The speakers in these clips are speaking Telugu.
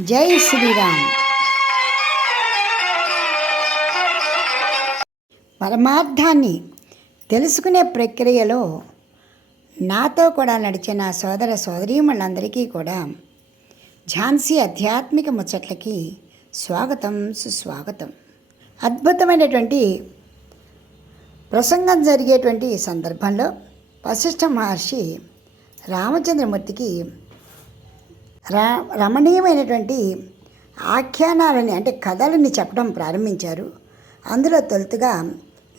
జై శ్రీరామ్. పరమార్థాన్ని తెలుసుకునే ప్రక్రియలో నాతో కూడా నడిచిన సోదర సోదరీమణులందరికీ కూడా ఝాన్సీ ఆధ్యాత్మిక ముచ్చట్లకి స్వాగతం సుస్వాగతం. అద్భుతమైనటువంటి ప్రసంగం జరిగేటువంటి సందర్భంలో వశిష్ఠ మహర్షి రామచంద్రమూర్తికి రా రమణీయమైనటువంటి ఆఖ్యానాలని అంటే కథలని చెప్పడం ప్రారంభించారు. అందులో తొలుతుగా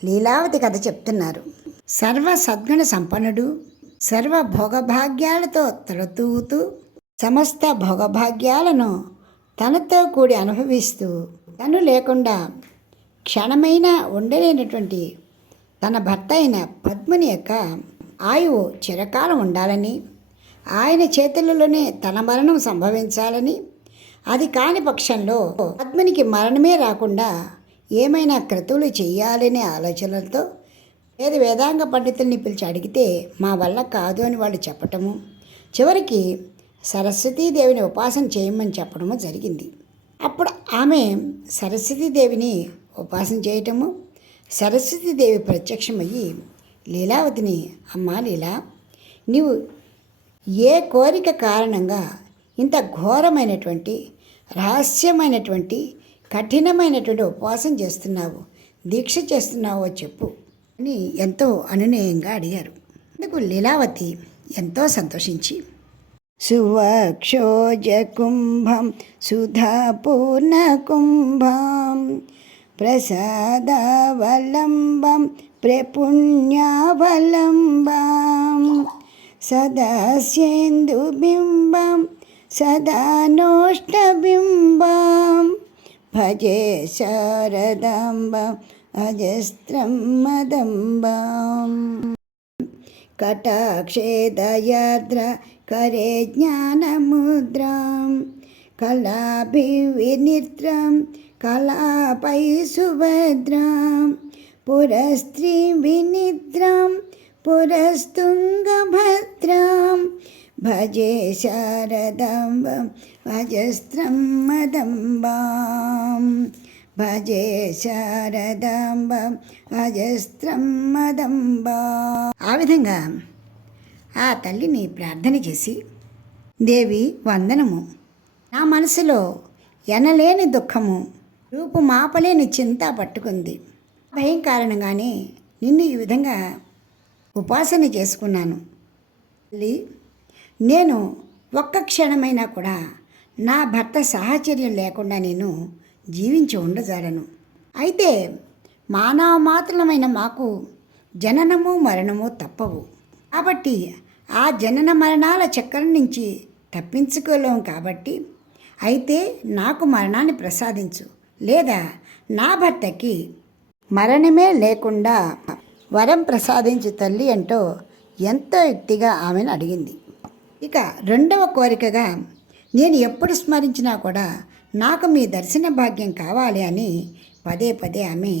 లీలావతి కథ చెప్తున్నారు. సర్వ సద్గుణ సంపన్నుడు సర్వ భోగభాగ్యాలతో తలతూతూ సమస్త భోగభాగ్యాలను తనతో కూడి అనుభవిస్తూ తను లేకుండా క్షణమైన ఉండలేనటువంటి తన భర్త అయిన పద్ముని యొక్క ఆయువు చిరకాలం ఉండాలని ఆయన చేతులలోనే తన మరణం సంభవించాలని అది కాని పక్షంలో పద్మనికి మరణమే రాకుండా ఏమైనా క్రతువులు చేయాలనే ఆలోచనలతో వేద వేదాంగ పండితుల్ని పిలిచి అడిగితే మా వల్ల కాదు అని వాళ్ళు చెప్పటము. చివరికి సరస్వతీదేవిని ఉపాసన చేయమని చెప్పడము జరిగింది. అప్పుడు ఆమె సరస్వతీదేవిని ఉపాసన చేయటము సరస్వతీదేవి ప్రత్యక్షమయ్యి లీలావతిని అమ్మా లీలా నీవు ఏ కోరిక కారణంగా ఇంత ఘోరమైనటువంటి రహస్యమైనటువంటి కఠినమైనటువంటి ఉపవాసం చేస్తున్నావు దీక్ష చేస్తున్నావో చెప్పు అని ఎంతో అనునయంగా అడిగారు. అందుకు లీలావతి ఎంతో సంతోషించి సువక్షోజకుంభం సుధాపూర్ణకుంభం ప్రసాదావలంబం ప్రపుణ్యావలంబం సదాస్యేందుబింబం సదానోష్టబింబం భజే శారదాంబం అజస్త్రం మదంబాం కటాక్షే దయాద్ర करे ज्ञानमुद्रां कलाभिविनिद्रां कलापै सुभद्रां पुरस्त्रीं विनिद्रां पुरस्तुङ्गभद्रां भजे शारदाम्बं भजस्त्रं मदम्बां భజే శారదాంబం అజస్త్రం మదంబా ఆ విధంగా ఆ తల్లిని ప్రార్థన చేసి దేవి వందనము నా మనసులో ఎనలేని దుఃఖము రూపు మాపలేని చింత పట్టుకుంది భయం కారణంగానే నిన్ను ఈ విధంగా ఉపాసన చేసుకున్నాను తల్లి నేను ఒక్క క్షణమైనా కూడా నా భర్త సాహచర్యం లేకుండా నేను జీవించి ఉండజాలను అయితే మానవ మాత్రమైన మాకు జననము మరణము తప్పవు. కాబట్టి ఆ జనన మరణాల చక్రం నుంచి తప్పించుకోలేము కాబట్టి అయితే నాకు మరణాన్ని ప్రసాదించు. లేదా నా భర్తకి మరణమే లేకుండా వరం ప్రసాదించి తల్లి అంటూ ఎంతో యుక్తిగా ఆమెను అడిగింది. ఇక రెండవ కోరికగా నేను ఎప్పుడు స్మరించినా కూడా నాకు మీ దర్శన భాగ్యం కావాలి అని పదే పదే ఆమె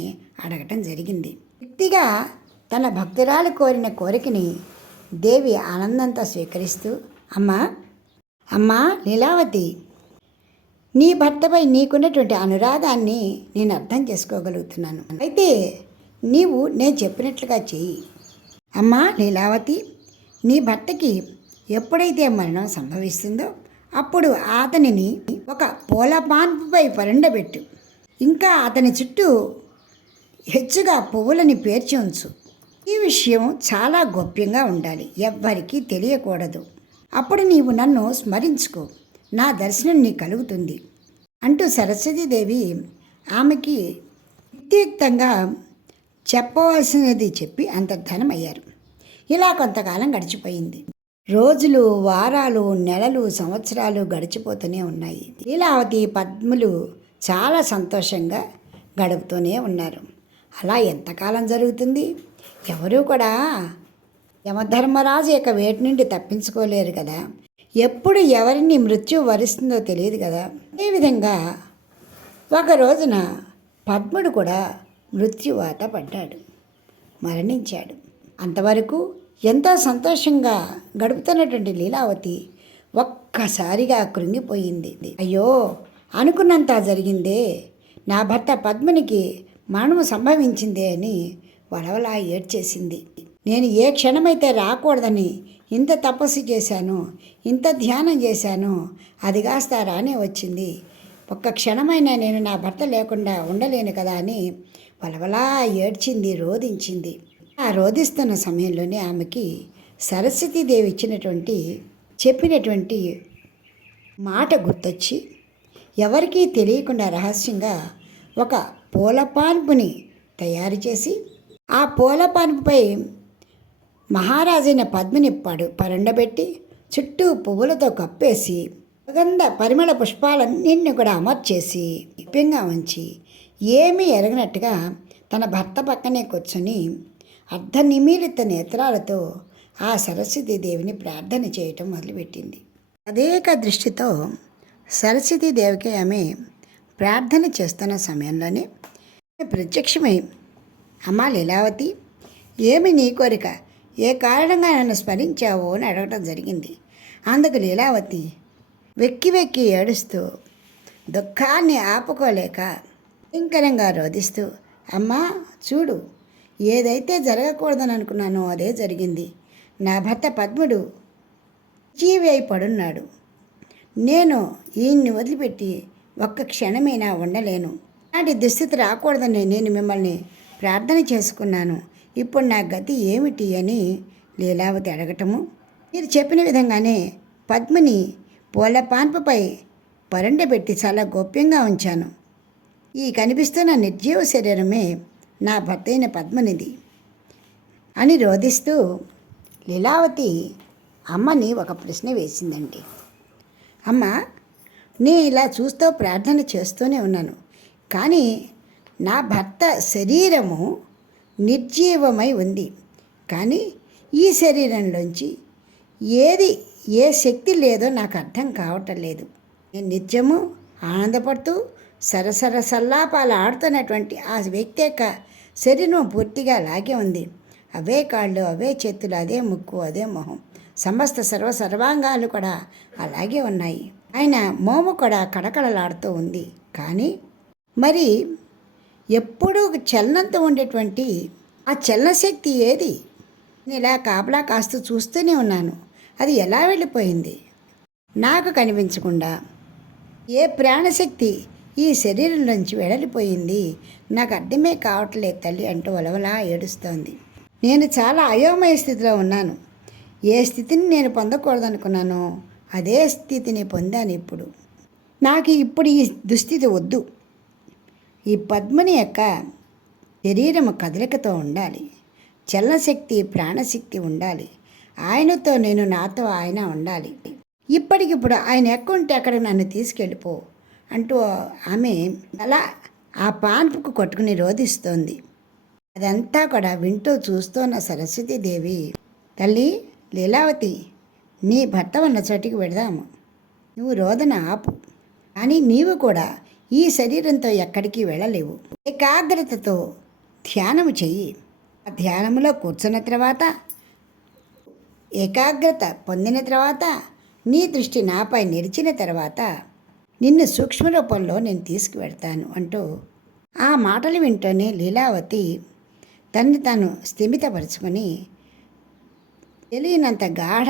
అడగటం జరిగింది. యుక్తిగా తన భక్తురాలు కోరిన కోరికని దేవి ఆనందంతో స్వీకరిస్తూ అమ్మా అమ్మా లీలావతి నీ భర్తపై నీకున్నటువంటి అనురాగాన్ని నేను అర్థం చేసుకోగలుగుతున్నాను. అయితే నీవు నేను చెప్పినట్లుగా చెయ్యి. అమ్మా లీలావతి నీ భర్తకి ఎప్పుడైతే మరణం సంభవిస్తుందో అప్పుడు అతనిని ఒక పూల పాన్పుపై పరుండబెట్టు ఇంకా అతని చుట్టూ హెచ్చుగా పువ్వులని పేర్చి ఉంచు. ఈ విషయం చాలా గోప్యంగా ఉండాలి ఎవ్వరికీ తెలియకూడదు. అప్పుడు నీవు నన్ను స్మరించుకో నా దర్శనం నీ కలుగుతుంది అంటూ సరస్వతీదేవి ఆమెకి యుక్తియుక్తంగా చెప్పవలసినది చెప్పి అంతర్ధానమయ్యారు ఇలా కొంతకాలం గడిచిపోయింది. రోజులు వారాలు నెలలు సంవత్సరాలు గడిచిపోతూనే ఉన్నాయి. లీలావతి పద్ములు చాలా సంతోషంగా గడుపుతూనే ఉన్నారు. అలా ఎంతకాలం జరుగుతుంది? ఎవరూ కూడా యమధర్మరాజు యొక్క వేటి నుండి తప్పించుకోలేరు కదా. ఎప్పుడు ఎవరిని మృత్యు వరిస్తుందో తెలియదు కదా. అదేవిధంగా ఒక రోజున పద్ముడు కూడా మృత్యువాత పడ్డాడు. మరణించాడు. అంతవరకు ఎంతో సంతోషంగా గడుపుతున్నటువంటి లీలావతి ఒక్కసారిగా కృంగిపోయింది. అయ్యో అనుకున్నంత జరిగిందే. నా భర్త పద్మునికి మరణం సంభవించిందే అని వలవలా ఏడ్చేసింది. నేను ఏ క్షణమైతే రాకూడదని ఇంత తపస్సు చేశాను ఇంత ధ్యానం చేశాను అది కాస్త రానే వచ్చింది. ఒక్క క్షణమైనా నేను నా భర్త లేకుండా ఉండలేను కదా అని వలవలా ఏడ్చింది రోధించింది. ఆ రోధిస్తున్న సమయంలోనే ఆమెకి సరస్వతీదేవి ఇచ్చినటువంటి చెప్పినటువంటి మాట గుర్తొచ్చి ఎవరికీ తెలియకుండా రహస్యంగా ఒక పూల పాన్పుని తయారు చేసి ఆ పూల పాన్పుపై మహారాజైన పద్మిని పడు పరుండబెట్టి చుట్టూ పువ్వులతో కప్పేసి సుగంధ పరిమళ పుష్పాలన్నింటినీ కూడా అమర్చేసి దివ్యంగా ఉంచి ఏమీ ఎరగనట్టుగా తన భర్త పక్కనే కూర్చొని అర్ధనిమీలిత నేత్రాలతో ఆ సరస్వతీదేవిని ప్రార్థన చేయటం మొదలుపెట్టింది. అదేక దృష్టితో సరస్వతీదేవికి ఆమె ప్రార్థన చేస్తున్న సమయంలోనే ప్రత్యక్షమై అమ్మా లీలావతి ఏమి నీ కోరిక? ఏ కారణంగా నన్ను స్మరించావో? అని అడగటం జరిగింది. అందుకు లీలావతి వెక్కి వెక్కి ఏడుస్తూ దుఃఖాన్ని ఆపుకోలేక భయంకరంగా రోధిస్తూ అమ్మా చూడు ఏదైతే జరగకూడదని అనుకున్నానో అదే జరిగింది. నా భర్త పద్ముడు జీవి అయి పడున్నాడు. నేను ఈయన్ని వదిలిపెట్టి ఒక్క క్షణమైనా ఉండలేను. నాటి దుస్థితి రాకూడదని నేను మిమ్మల్ని ప్రార్థన చేసుకున్నాను. ఇప్పుడు నా గతి ఏమిటి అని లీలావతి అడగటము? మీరు చెప్పిన విధంగానే పద్మిని పూల పాన్పుపై పరండబెట్టి చాలా గోప్యంగా ఉంచాను. ఈ కనిపిస్తున్న నిర్జీవ శరీరమే నా భర్త అయిన పద్మనిది అని రోధిస్తూ లీలావతి అమ్మని ఒక ప్రశ్న వేసిందండి. అమ్మ నేను ఇలా చూస్తూ ప్రార్థన చేస్తూనే ఉన్నాను. కానీ నా భర్త శరీరము నిర్జీవమై ఉంది. కానీ ఈ శరీరంలోంచి ఏది ఏ శక్తి లేదో నాకు అర్థం కావటం లేదు. నేను నిత్యము ఆనందపడుతూ సరసర సల్లాపాలు ఆడుతున్నటువంటి ఆ వ్యక్తి యొక్క శరీరం పూర్తిగా లాగే ఉంది. అవే కాళ్ళు అవే చేతులు అదే ముక్కు అదే మొహం. సమస్త సర్వ సర్వాంగాలు కూడా అలాగే ఉన్నాయి. ఆయన మోము కూడా కడకడలాడుతూ ఉంది. కానీ మరి ఎప్పుడూ చలనంతో ఉండేటువంటి ఆ చలనశక్తి ఏది? నేను ఇలా కాపలా కాస్తూ చూస్తూనే ఉన్నాను. అది ఎలా వెళ్ళిపోయింది? నాకు కనిపించకుండా ఏ ప్రాణశక్తి ఈ శరీరం నుంచి వెడలిపోయింది. నాకు అర్థమే కావట్లేదు తల్లి అంటూ వలవలా ఏడుస్తోంది. నేను చాలా అయోమయ స్థితిలో ఉన్నాను. ఏ స్థితిని నేను పొందకూడదనుకున్నానో అదే స్థితిని పొందాను ఇప్పుడు. నాకు ఇప్పుడు ఈ దుస్థితి వద్దు. ఈ పద్మని యొక్క శరీరము కదలికతో ఉండాలి. చలనశక్తి ప్రాణశక్తి ఉండాలి. ఆయనతో నేను నాతో ఆయన ఉండాలి. ఇప్పటికిప్పుడు ఆయన ఎక్కుంటే అక్కడ నన్ను తీసుకెళ్ళిపో. అంటూ ఆమె అలా ఆ పాన్పుకు కొట్టుకుని రోధిస్తోంది. అదంతా కూడా వింటూ చూస్తున్న సరస్వతీదేవి తల్లి లీలావతి నీ భర్త ఉన్న చోటికి వెడదాము నువ్వు రోదన ఆపు. కానీ నీవు కూడా ఈ శరీరంతో ఎక్కడికి వెళ్ళలేవు. ఏకాగ్రతతో ధ్యానము చెయ్యి. ఆ ధ్యానములో కూర్చున్న తర్వాత ఏకాగ్రత పొందిన తర్వాత నీ దృష్టి నాపై నిలిచిన తర్వాత నిన్ను సూక్ష్మ రూపంలో నేను తీసుకువెడతాను అంటూ ఆ మాటలు వింటూనే లీలావతి తన్ని తాను స్థిమితపరుచుకొని తెలియనంత గాఢ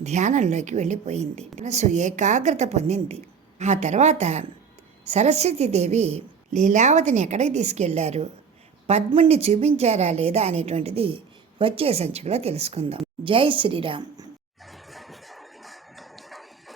ధ్యానంలోకి వెళ్ళిపోయింది. మనసు ఏకాగ్రత పొందింది. ఆ తర్వాత సరస్వతీదేవి లీలావతిని ఎక్కడికి తీసుకెళ్ళారు? పద్ముణ్ణి చూపించారా లేదా అనేటువంటిది వచ్చే సంచికలో తెలుసుకుందాం. జై శ్రీరామ్.